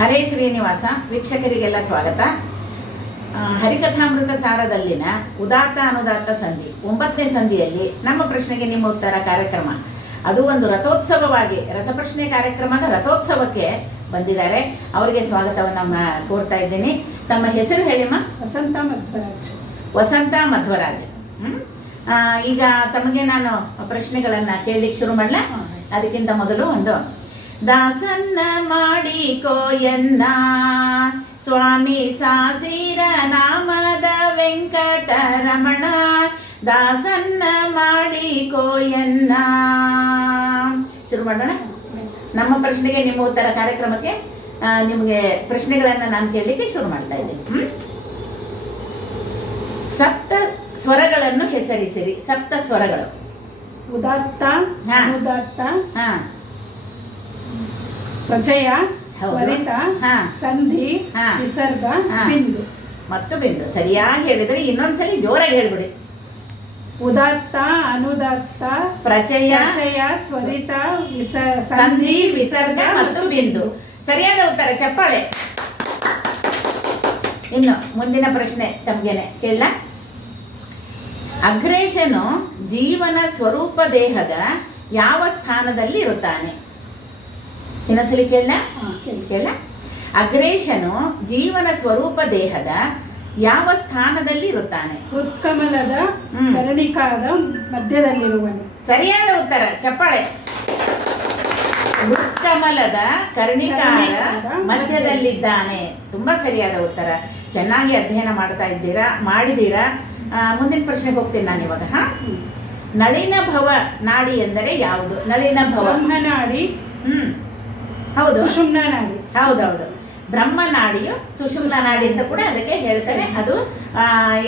ಹರೇ ಶ್ರೀನಿವಾಸ. ವೀಕ್ಷಕರಿಗೆಲ್ಲ ಸ್ವಾಗತ. ಹರಿಕಥಾಮೃತ ಸಾರದಲ್ಲಿನ ಉದಾತ್ತ ಅನುದಾತ್ತ ಸಂಧಿ 9ನೇ ಸಂಧಿಯಲ್ಲಿ ನಮ್ಮ ಪ್ರಶ್ನೆಗೆ ನಿಮ್ಮ ಉತ್ತರ ಕಾರ್ಯಕ್ರಮ, ಅದು ಒಂದು ರಥೋತ್ಸವವಾಗಿ ರಸಪ್ರಶ್ನೆ ಕಾರ್ಯಕ್ರಮದ ರಥೋತ್ಸವಕ್ಕೆ ಬಂದಿದ್ದಾರೆ. ಅವರಿಗೆ ಸ್ವಾಗತವನ್ನು ಕೋರ್ತಾ ಇದ್ದೀನಿ. ತಮ್ಮ ಹೆಸರು ಹೇಳಿಮ್ಮ? ವಸಂತ ಮಧ್ವರಾಜ್. ವಸಂತ ಮಧ್ವರಾಜ್. ಈಗ ತಮಗೆ ನಾನು ಪ್ರಶ್ನೆಗಳನ್ನು ಕೇಳಲಿಕ್ಕೆ ಶುರು ಮಾಡಲ. ಅದಕ್ಕಿಂತ ಮೊದಲು ಒಂದು ದಾಸನ್ನ ಮಾಡಿಕೋಯನ್ನ ಸ್ವಾಮಿ ಸಾಸಿರ ನಾಮದ ವೆಂಕಟರಮಣ, ದಾಸನ್ನ ಮಾಡಿಕೋಯನ್ನ. ಶುರು ಮಾಡೋಣ. ನಮ್ಮ ಪ್ರಶ್ನೆಗೆ ನಿಮ್ಮ ಉತ್ತರ ಕಾರ್ಯಕ್ರಮಕ್ಕೆ ನಿಮಗೆ ಪ್ರಶ್ನೆಗಳನ್ನು ನಾನು ಕೇಳಲಿಕ್ಕೆ ಶುರು ಮಾಡ್ತಾ ಇದ್ದೀನಿ. ಸಪ್ತ ಸ್ವರಗಳನ್ನು ಹೆಸರಿಸಿರಿ. ಸಪ್ತ ಸ್ವರಗಳು. ಉದಾತ್ತ, ಅನುದಾತ್ತ, ಪ್ರಚಯ, ಸ್ವರಿತ, ಸಂಧಿ, ವಿಸರ್ಗ, ಬಿಂದು. ಮತ್ತು ಬಿಂದು ಸರಿಯಾಗಿ ಹೇಳಿದ್ರೆ ಇನ್ನೊಂದ್ಸಲಿ ಜೋರಾಗಿ ಹೇಳ್ಬಿಡಿ. ಉದಾತ್ತ, ಅನುದಾತ್ತ, ಪ್ರಚಯ, ಸ್ವರಿತ, ಸಂಧಿ, ವಿಸರ್ಗ ಮತ್ತು ಬಿಂದು. ಸರಿಯಾದ ಉತ್ತರ. ಚಪ್ಪಾಳೆ. ಇನ್ನು ಮುಂದಿನ ಪ್ರಶ್ನೆ ತಮಗೇನೆ ಕೇಳ. ಅಗ್ರೇಶನು ಜೀವನ ಸ್ವರೂಪ ದೇಹದ ಯಾವ ಸ್ಥಾನದಲ್ಲಿ ಇರುತ್ತಾನೆ? ಇನ್ನೊಂದ್ಸಲಿ ಕೇಳ. ಅಗ್ರೇಶನು ಜೀವನ ಸ್ವರೂಪ ದೇಹದ ಯಾವ ಸ್ಥಾನದಲ್ಲಿ ಇರುತ್ತಾನೆ? ಹೃತ್ಕಮಲದ ಕರ್ಣಿಕಾದ ಮಧ್ಯದಲ್ಲಿರುವನು. ಸರಿಯಾದ ಉತ್ತರ. ಚಪ್ಪಾಳೆ. ಹೃತ್ಕಮಲದ ಕರ್ಣಿಕಾರ ಮಧ್ಯದಲ್ಲಿದ್ದಾನೆ. ತುಂಬಾ ಸರಿಯಾದ ಉತ್ತರ. ಚೆನ್ನಾಗಿ ಅಧ್ಯಯನ ಮಾಡಿದ್ದೀರಾ. ಮುಂದಿನ ಪ್ರಶ್ನೆಗೆ ಹೋಗ್ತೀನಿ ನಾನು ಇವಾಗ. ನಳಿನ ಭವ ನಾಡಿ ಎಂದರೆ ಯಾವುದು? ನಳಿನ ಭವ ನಾಡಿ. ಹೌದು, ಸುಷುಮ್ನ ನಾಡಿ. ಹೌದೌದು. ಬ್ರಹ್ಮನಾಡಿಯು ಸುಷುಮ್ನ ನಾಡಿ ಅಂತ ಕೂಡ ಅದಕ್ಕೆ ಹೇಳ್ತಾರೆ. ಅದು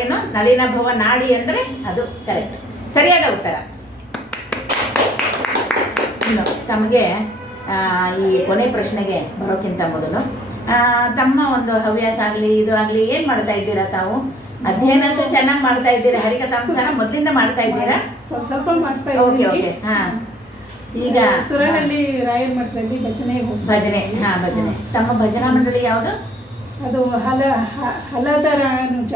ಏನು ನಳಿನ ಭವ ನಾಡಿ ಅಂದರೆ ಅದು ಕರೆಕ್ಟ್. ಸರಿಯಾದ ಉತ್ತರ. ಇನ್ನು ತಮಗೆ ಈ ಕೊನೆ ಪ್ರಶ್ನೆಗೆ ಬರೋಕ್ಕಿಂತ ಮೊದಲು ತಮ್ಮ ಒಂದು ಹವ್ಯಾಸ ಆಗಲಿ ಇದು ಆಗಲಿ ಏನು ಮಾಡ್ತಾ ಇದ್ದೀರಾ ತಾವು? ಅಧ್ಯಯನ ಅಂತೂ ಚೆನ್ನಾಗಿ ಮಾಡ್ತಾ ಇದ್ದೀರಾ. ಹರಿಕಥಾಂಸಾರ ಮೊದಲಿಂದ ಮಾಡ್ತಾ ಇದ್ದೀರಾ? ಸ್ವಲ್ಪ ಮಾಡ್ತಾ ಓಕೆ ಓಕೆ. ಈಗ ತುರಹಳ್ಳಿ ರಾಯರ ಮಠದಲ್ಲಿ ಭಜನೆ. ಭಜನೆ. ತಮ್ಮ ಭಜನಾ ಮಂಡಳಿ ಯಾವುದು? ಅದು ಹಲದರಾನುಜ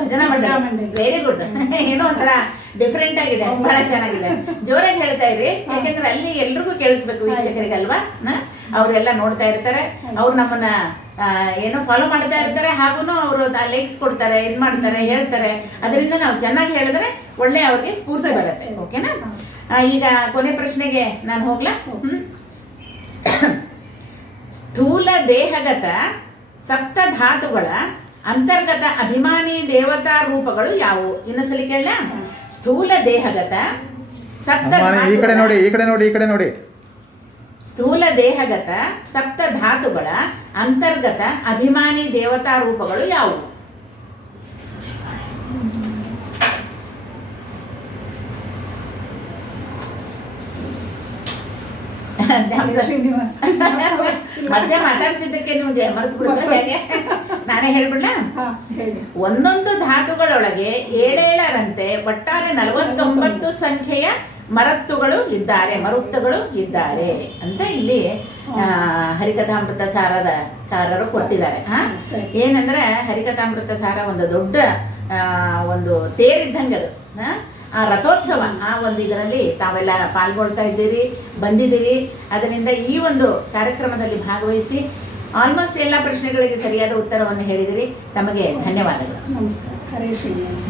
ಭಜನಾ ಮಂಡಳಿ. Very good. ಏನೋ ಒಂಥರ ಡಿಫ್ರೆಂಟ್ ಆಗಿದೆ, ಬಹಳ ಚೆನ್ನಾಗಿದೆ. ಜೋರಾಗಿ ಹೇಳ್ತಾ ಇರಿ, ಯಾಕೆಂದ್ರೆ ಅಲ್ಲಿ ಎಲ್ರಿಗೂ ಕೇಳಿಸ್ಬೇಕು ವೀಕ್ಷಕರಿಗಲ್ವಾ. ಅವರೆಲ್ಲ ನೋಡ್ತಾ ಇರ್ತಾರೆ, ಅವ್ರು ನಮ್ಮನ್ನ ಏನೋ ಫಾಲೋ ಮಾಡ್ತಾ ಇರ್ತಾರೆ, ಹಾಗೂ ಅವರು ಲೈಕ್ಸ್ ಕೊಡ್ತಾರೆ, ಇದು ಮಾಡ್ತಾರೆ, ಹೇಳ್ತಾರೆ. ಅದರಿಂದ ನಾವು ಚೆನ್ನಾಗಿ ಹೇಳಿದ್ರೆ ಒಳ್ಳೆ ಅವ್ರಿಗೆ ಸ್ಫೂರ್ತಿ ಬರುತ್ತೆ. ಓಕೆನಾ? ಈಗ ಕೊನೆ ಪ್ರಶ್ನೆಗೆ ನಾನು ಹೋಗ್ಲಾ? ಸ್ಥೂಲ ದೇಹಗತ ಸಪ್ತ ಧಾತುಗಳ ಅಂತರ್ಗತ ಅಭಿಮಾನಿ ದೇವತಾ ರೂಪಗಳು ಯಾವುವು? ಇನ್ನೊಂದ್ಸಲಿ ಕೇಳ. ಸ್ಥೂಲ ದೇಹಗತ ಸಪ್ತ ಸ್ಥೂಲ ದೇಹಗತ ಸಪ್ತ ಧಾತುಗಳ ಅಂತರ್ಗತ ಅಭಿಮಾನಿ ದೇವತಾ ರೂಪಗಳು ಯಾವುವು? ಮಧ್ಯ ಮಾತಾಡ್ಸಿದ್ದಕ್ಕೆ ನಿಮಗೆ ಮರೆತು ಬಿಡುತ್ತೆ ಹೇಗೆ? ನಾನೇ ಹೇಳ್ಬಿಡ್ಲ. ಒಂದೊಂದು ಧಾತುಗಳೊಳಗೆ 7 ಒಟ್ಟಾರೆ 49 ಸಂಖ್ಯೆಯ ಮರುತ್ತುಗಳು ಇದ್ದಾರೆ ಅಂತ ಇಲ್ಲಿ ಹರಿಕಥಾಮೃತ ಸಾರದ ಕಾರರು ಕೊಟ್ಟಿದ್ದಾರೆ. ಏನಂದ್ರೆ ಹರಿಕಥಾಮೃತ ಸಾರ ಒಂದು ದೊಡ್ಡ ಒಂದು ತೇರಿದ್ದಂಗೆ ಅದು. ಆ ರಥೋತ್ಸವ ಆ ಒಂದು ಇದರಲ್ಲಿ ತಾವೆಲ್ಲ ಪಾಲ್ಗೊಳ್ತಾ ಬಂದಿದ್ದೀರಿ. ಅದರಿಂದ ಈ ಒಂದು ಕಾರ್ಯಕ್ರಮದಲ್ಲಿ ಭಾಗವಹಿಸಿ ಆಲ್ಮೋಸ್ಟ್ ಎಲ್ಲ ಪ್ರಶ್ನೆಗಳಿಗೆ ಸರಿಯಾದ ಉತ್ತರವನ್ನು ಹೇಳಿದಿರಿ. ತಮಗೆ ಧನ್ಯವಾದಗಳು. ನಮಸ್ಕಾರ. ಹರೇ ಶ್ರೀನಿವಾಸ.